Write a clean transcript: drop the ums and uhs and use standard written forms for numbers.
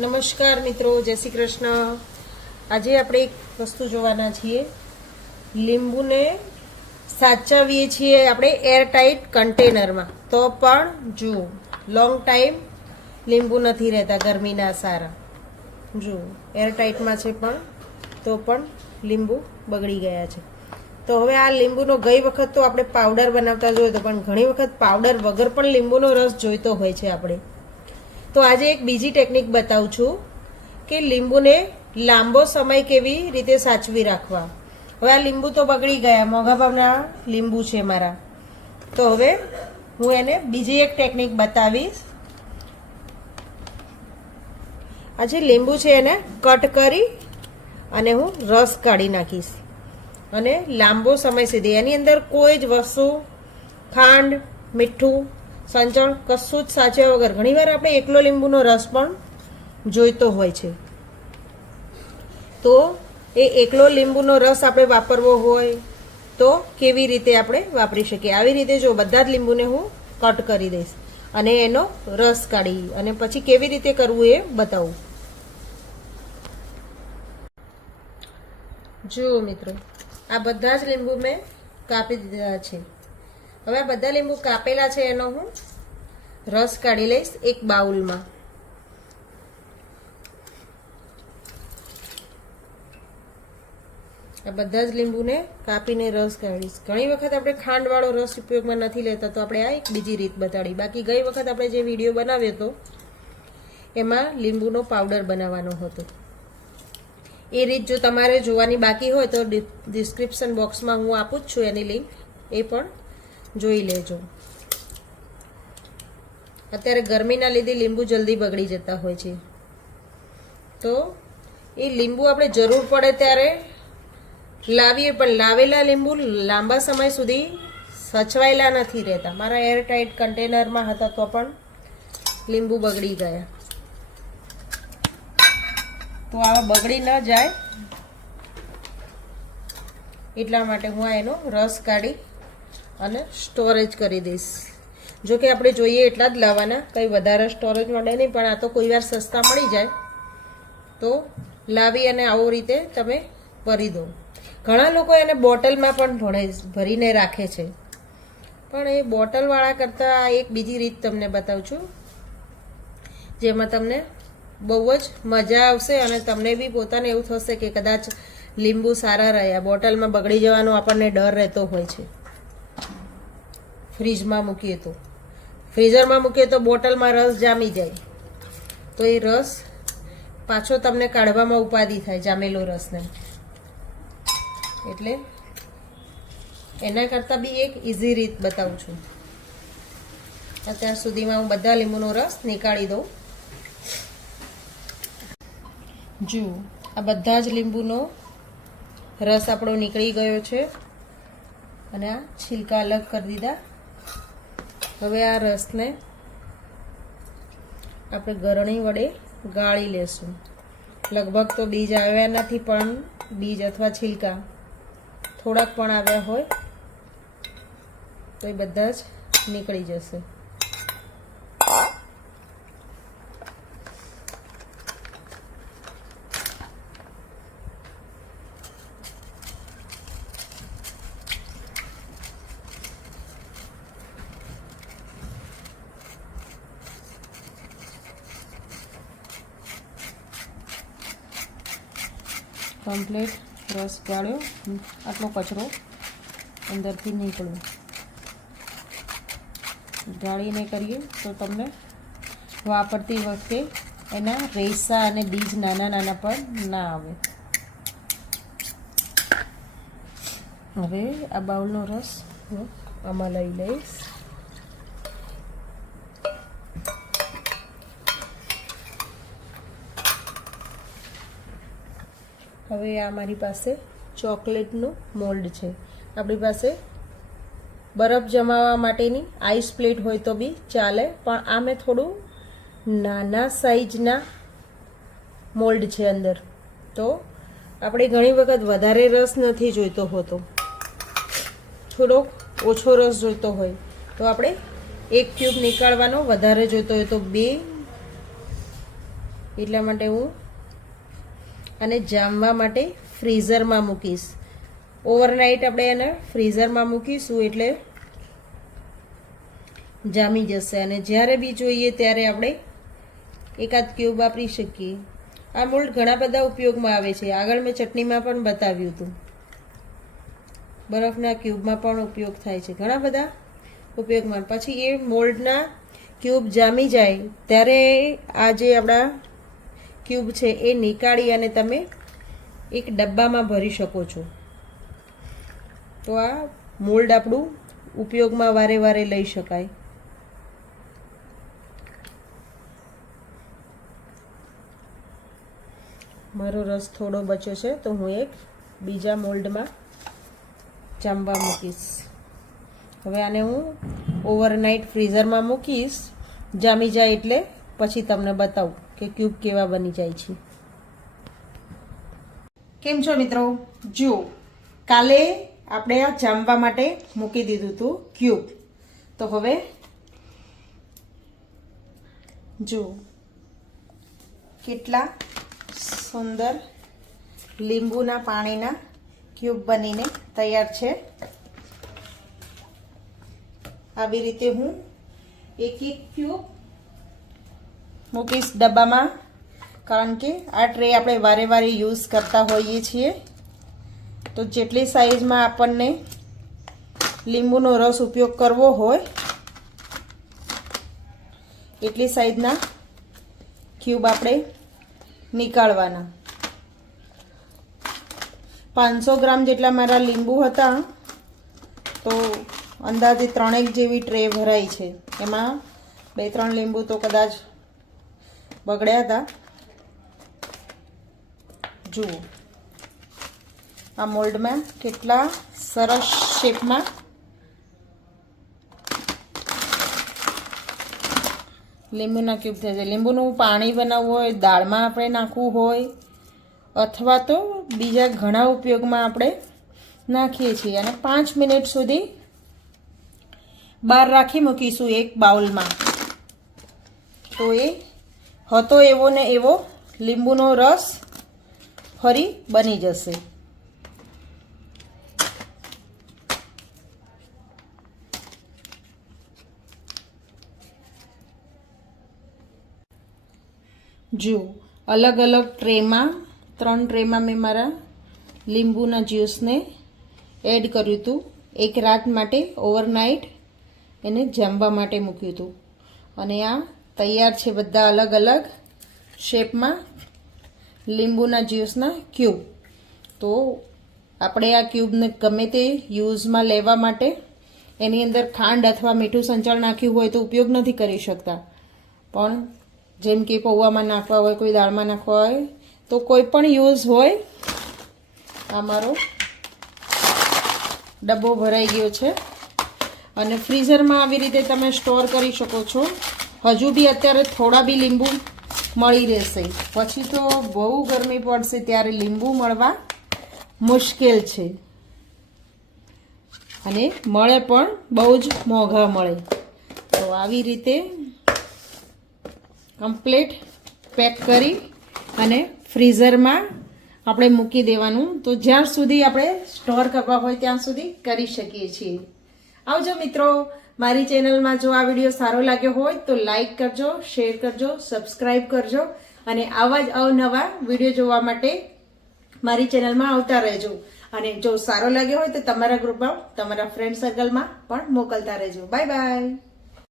નમસ્કાર મિત્રો, જય શ્રી કૃષ્ણ. આજે આપણે એક વસ્તુ જોવાના છીએ. લીંબુને સાચવીએ છીએ આપણે એરટાઈટ કન્ટેનરમાં, તો પણ જુઓ લોંગ ટાઈમ લીંબુ નથી રહેતા ગરમીના સારા. જુઓ એરટાઈટમાં છે પણ તો પણ લીંબુ બગડી ગયા છે. તો હવે આ લીંબુનો ગઈ વખત તો આપણે પાવડર બનાવતા જોયો તો, પણ ઘણી વખત પાવડર વગર પણ લીંબુનો રસ જોઈતો હોય છે આપણે. તો આજે એક બીજી ટેકનિક બતાવું છું કે લીંબુને લાંબો સમય કેવી રીતે સાચવી રાખવા. હવે આ લીંબુ તો બગડી ગયા, મોંઘા ભાવના લીંબુ છે મારા. તો હવે હું એને બીજી એક ટેકનિક બતાવીશ. આ જે લીંબુ છે એને કટ કરી અને હું રસ કાઢી નાખીશ, અને લાંબો સમય સુધી એની અંદર કોઈ જ વસ્તુ, ખાંડ, મીઠું, સંચળ કશું જ સાચવ્યા વગર, ઘણીવાર આપણે એકલો લીંબુનો રસ પણ જોઈતો હોય છે. તો એ એકલો લીંબુનો રસ આપણે વાપરવો હોય તો કેવી રીતે આપણે વાપરી શકીએ. આવી રીતે જો બધા જ લીંબુને હું કટ કરી દઈશ અને એનો રસ કાઢી અને પછી કેવી રીતે કરવું એ બતાવું. જુઓ મિત્રો, આ બધા જ લીંબુ મેં કાપી દીધા છે. હવે આ બધા લીંબુ કાપેલા છે એનો હું રસ કાઢી લઈશ એક બાઉલમાં. આ બધા જ લીંબુને કાપીને રસ કાઢીશ. ઘણી વખત આપણે ખાંડવાળો રસ ઉપયોગમાં નથી લેતા, તો આપણે આ એક બીજી રીત બતાડી. બાકી ગઈ વખત આપણે જે વિડીયો બનાવ્યો હતો એમાં લીંબુનો પાવડર બનાવવાનો હતો. એ રીત જો તમારે જોવાની બાકી હોય તો ડિસ્ક્રિપ્શન બોક્સમાં હું આપું જ છું એની લિંક, એ પણ જોઈ લેજો. અત્યારે ગરમીના લીધે લીંબુ જલ્દી બગડી જતા હોય છે, તો એ લીંબુ આપણે જરૂર પડે ત્યારે લાવીએ, પણ લાવેલા લીંબુ લાંબા સમય સુધી સચવાયેલા નથી રહેતા. મારા એરટાઈટ કન્ટેનરમાં હતા તો પણ લીંબુ બગડી ગયા. તો આવા બગડી ન જાય એટલા માટે હું એનો રસ કાઢી અને સ્ટોરેજ કરી દઈશ. જો કે આપણે જોઈએ એટલા જ લાવવાના, કંઈ વધારે સ્ટોરેજ મળે નહીં, પણ આ તો કોઈ વાર સસ્તા મળી જાય તો લાવી અને આવો રીતે તમે ભરી દો. ઘણા લોકો એને બોટલમાં પણ ભરીને રાખે છે, પણ એ બોટલવાળા કરતાં એક બીજી રીત તમને બતાવું છું, જેમાં તમને બહુ જ મજા આવશે અને તમને બી પોતાને એવું થશે કે કદાચ લીંબુ સારા રહ્યા. બોટલમાં બગડી જવાનો આપણને ડર રહેતો હોય છે. ફ્રીજમાં મૂકીએ તો, ફ્રીઝરમાં મૂકીએ તો બોટલમાં રસ જામી જાય, તો એ રસ પાછો તમને કાઢવામાં ઉપાધિ થાય, જામેલો રસને. એટલે એના કરતાં બી એક ઇઝી રીત બતાવું છું. અત્યાર સુધીમાં હું બધા લીંબુનો રસ નીકાળી દઉં. જુઓ, આ બધા જ લીંબુનો રસ આપણો નીકળી ગયો છે અને આ છિલકા અલગ કરી દીધા. હવે આ રસને આપણે ગરણી વડે ગાળી લેશું. લગભગ તો બીજ આવ્યા નથી, પણ બીજ અથવા છિલકા થોડાક પણ આવ્યા હોય તો એ બધા જ નીકળી જશે. કમ્પ્લીટ રસ ગાળ્યો, આટલો કચરો અંદરથી નીકળ્યો. ગાળીને કરીએ તો તમને વાપરતી વખતે એના રેસા અને બીજ નાના નાના પણ ના આવે. હવે આ બાઉલનો રસ હું આમાં લઈ લઈશ. હવે આ મારી પાસે ચોકલેટનું મોલ્ડ છે. આપણી પાસે બરફ જમાવવા માટેની આઈસ પ્લેટ હોય તો બી ચાલે, પણ આ મેં થોડું નાના સાઈઝના મોલ્ડ છે અંદર. તો આપણે ઘણી વખત વધારે રસ નથી જોઈતો હોતો, થોડોક ઓછો રસ જોઈતો હોય તો આપણે એક ક્યુબ નીકાળવાનો, વધારે જોઈતો હોય તો બે એટલા માટે હું આને જામવા માટે ફ્રીઝરમાં મૂકીશ. ઓવરનાઇટ આપણે એને ફ્રીઝરમાં મૂકીશું એટલે જામી જશે અને જ્યારે બી જોઈએ ત્યારે આપણે એકાદ ક્યુબ વાપરી શકીએ. આ મોલ્ડ ઘણા બધા ઉપયોગમાં આવે છે. આગળ મેં ચટણીમાં પણ બતાવ્યું હતું. બરફના ક્યુબમાં પણ ઉપયોગ થાય છે, ઘણા બધા ઉપયોગમાં. પછી એ મોલ્ડના ક્યુબ જામી જાય ત્યારે આ જે આપણા ક્યુબ છે એ નીકાળી અને તમે એક ડબ્બામાં ભરી શકો છો. તો આ મોલ્ડ આપણું ઉપયોગમાં વારે વારે લઈ શકાય. મારો રસ થોડો બચ્યો છે તો હું એક બીજા મોલ્ડમાં જામવા મૂકીશ. હવે આને હું ઓવરનાઇટ ફ્રીઝરમાં મૂકીશ. જામી જાય એટલે પછી તમને બતાવું કે ક્યુબ કેવા બની જાય છે. કેમ છો મિત્રો? જુઓ, કાલે આપણે આ જામવા માટે મૂકી દીધું હતું ક્યુબ. તો હવે જુઓ કેટલા સુંદર લીંબુના પાણીના ક્યુબ બનીને તૈયાર છે. આવી રીતે હું એક એક ક્યુબ મૂકીશ ડબ્બામાં, કારણ કે આ ટ્રે આપણે વારે વારે યુઝ કરતા હોઈએ છીએ. તો જેટલી સાઈઝમાં આપણને લીંબુનો રસ ઉપયોગ કરવો હોય એટલી સાઈઝના ક્યુબ આપણે નીકાળવાના. 500 ગ્રામ જેટલા મારા લીંબુ હતા તો અંદાજે 3 જેવી ટ્રે ભરાઈ છે. એમાં 2-3 લીંબુ તો કદાચ બગડ્યા હતા. જુઓ આ મોલ્ડમાં કેટલા સરસ શેપમાં લીંબુના ક્યુબ થાય છે. લીંબુનું પાણી બનાવવું હોય, દાળમાં આપણે નાખવું હોય, અથવા તો બીજા ઘણા ઉપયોગમાં આપણે નાખીએ છીએ. અને 5 મિનિટ સુધી બહાર રાખી મૂકીશું એક બાઉલમાં. તો એ હતો એવો ને એવો લીંબુનો રસ ફરી બની જશે. જુઓ અલગ અલગ ટ્રેમાં 3 ટ્રેમાં મેં મારા લીંબુના જ્યુસને એડ કર્યું હતું. એક રાત માટે ઓવરનાઇટ એને જામવા માટે મૂક્યું હતું અને આ તૈયાર છે બધા અલગ અલગ શેપમાં લીંબુના જ્યુસના ક્યુબ. તો આપણે આ ક્યુબને ગમે તે યુઝમાં લેવા માટે એની અંદર ખાંડ અથવા મીઠું સંચળ નાખ્યું હોય તો ઉપયોગ નથી કરી શકતા. પણ જેમ કે પૌવામાં નાખવા હોય, કોઈ દાળમાં નાખવા હોય, તો કોઈ પણ યુઝ હોય. આ મારો ડબ્બો ભરાઈ ગયો છે અને ફ્રીઝરમાં આવી રીતે તમે સ્ટોર કરી શકો છો. હજુ બી અત્યારે થોડા બી લીંબુ મળી રહેશે. પછી તો બહુ ગરમી પડશે ત્યારે લીંબુ મળવા મુશ્કેલ છે અને મળે પણ બહુ જ મોંઘા મળે. તો આવી રીતે કમ્પ્લીટ પેક કરી અને ફ્રીઝરમાં આપણે મૂકી દેવાનું. તો જ્યાં સુધી આપણે સ્ટોર કરવા હોય ત્યાં સુધી કરી શકીએ છીએ. આવજો મિત્રો. મારી ચેનલમાં જો આ વિડીયો સારો લાગ્યો હોય તો લાઈક કરજો, શેર કરજો, સબસ્ક્રાઈબ કરજો અને આવા જ અવનવા વિડીયો જોવા માટે મારી ચેનલમાં આવતા રહેજો. અને જો સારો લાગ્યો હોય તો તમારા ગ્રુપમાં, તમારા ફ્રેન્ડ સર્કલમાં પણ મોકલતા રહેજો. Bye bye.